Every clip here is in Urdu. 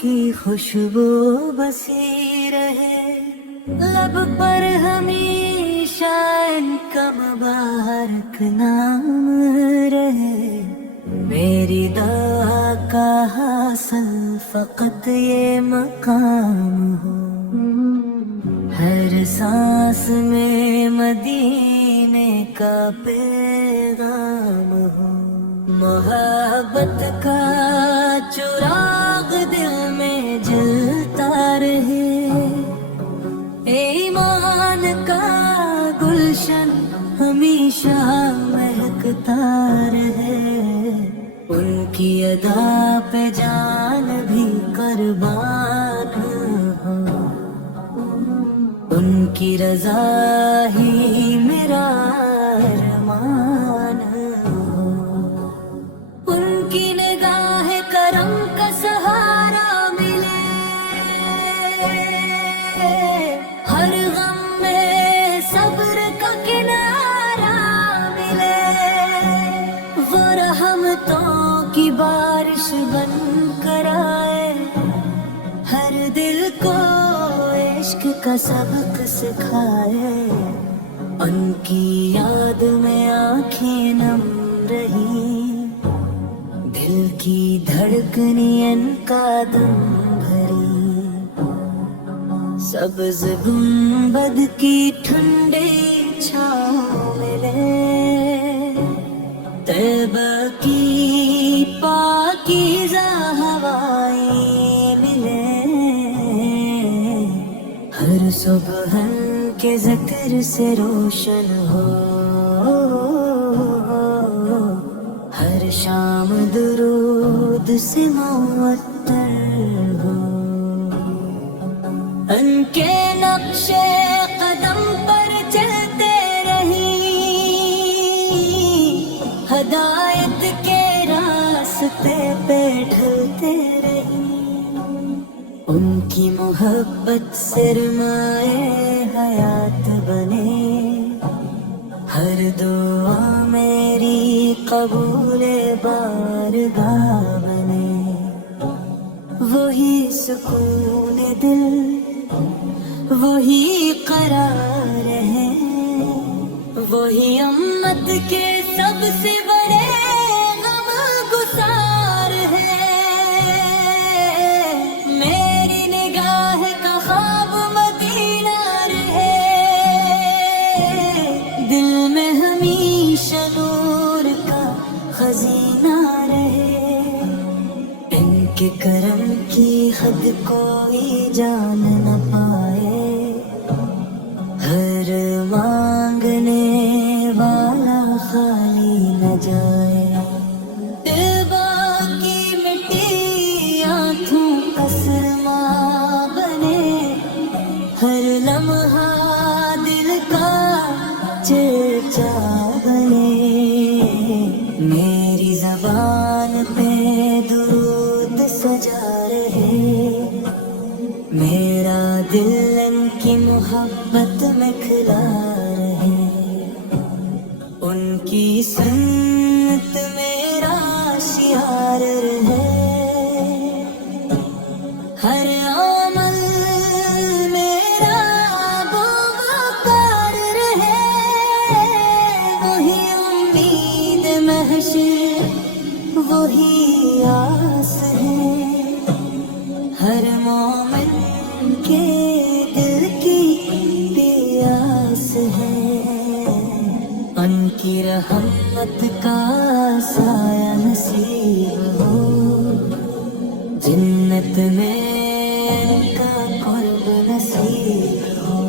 کی خوشبو بسی رہے، لب پر ہمیشہ ان کا مبارک نام رہے۔ میری دعا کا حاصل فقط یہ مقام ہو، ہر سانس میں مدینے کا پیغام ہو۔ محبت کا چراغ دل میں جلتا رہے، ایمان کا گلشن ہمیشہ مہکتا رہے۔ ان کی ادا پہ جان بھی قربان ہو، ان کی رضا ہی میرا ارمان ہو۔ ان کی نگاہ کرم کا سہارا ملے، ہر غم میں صبر کا کنارہ ملے۔ وہ رحمتوں کی بارش بن کر آئے، ہر دل کو عشق کا سبق سکھائے۔ ان کی یاد میں آنکھیں نم رہی، دل کی دھڑکنیں ان کا دم بھری۔ سبز گنبد کی ٹھنڈی چھاؤں ملے، طیبہ کی پاکیزہ ہوائیں ملے۔ ہر صبح ان کے ذکر سے روشن ہو، ہر شام درود سے معطر ہو۔ ان کے نقش قدم پر چلتے رہی، ہدایت کے راستے پہ ڈھلتے رہی۔ ان کی محبت سرمائے حیات بنے، ہر دعا میری قبول بارگاہ بنے۔ وہی سکون دل، وہی قرار ہے، وہی امت کے سب سے بڑے غم گسار ہے۔ میری نگاہ کا خواب مدینہ رہے، دل میں ہمیشہ نور کا خزینہ رہے۔ ان کے کرم کی حد کوئی جان نہ پائے، ہر مانگنے والا خالی نہ جائے۔ طیبہ کی مٹی آنکھوں کا سرما بنے، ہر لمحہ دل کا چرچا بنے۔ میری زبان پہ درود سجا رہے، میرا دل ان کی محبت میں کھلا رہے۔ ان کی سنت میرا شعار رہے، ہر عمل میرا بوقار رہے۔ وہی امید محشر، وہی آس ہے، ہر مومن کے دل کی پیاس ہے۔ ان کی رحمت کا سایہ نصیب ہو، جنت میں ان کا قرب نصیب ہو۔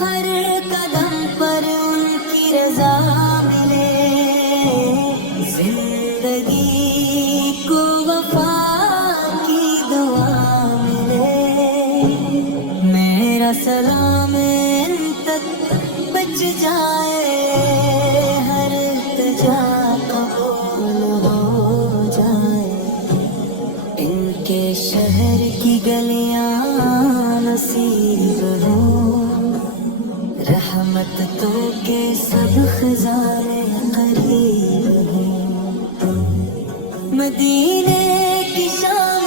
ہر قدم پر ان کی رضا ملے، زندگی کو وفا کی دعا ملے۔ میرا سلام ان تک بچ جائے، ہر التجا قبول ہو جائے۔ ان کے شہر کی گلیاں نصیب ہو، رحمت تو کے سب خزانے قریب ہوں۔ مدینے کی شام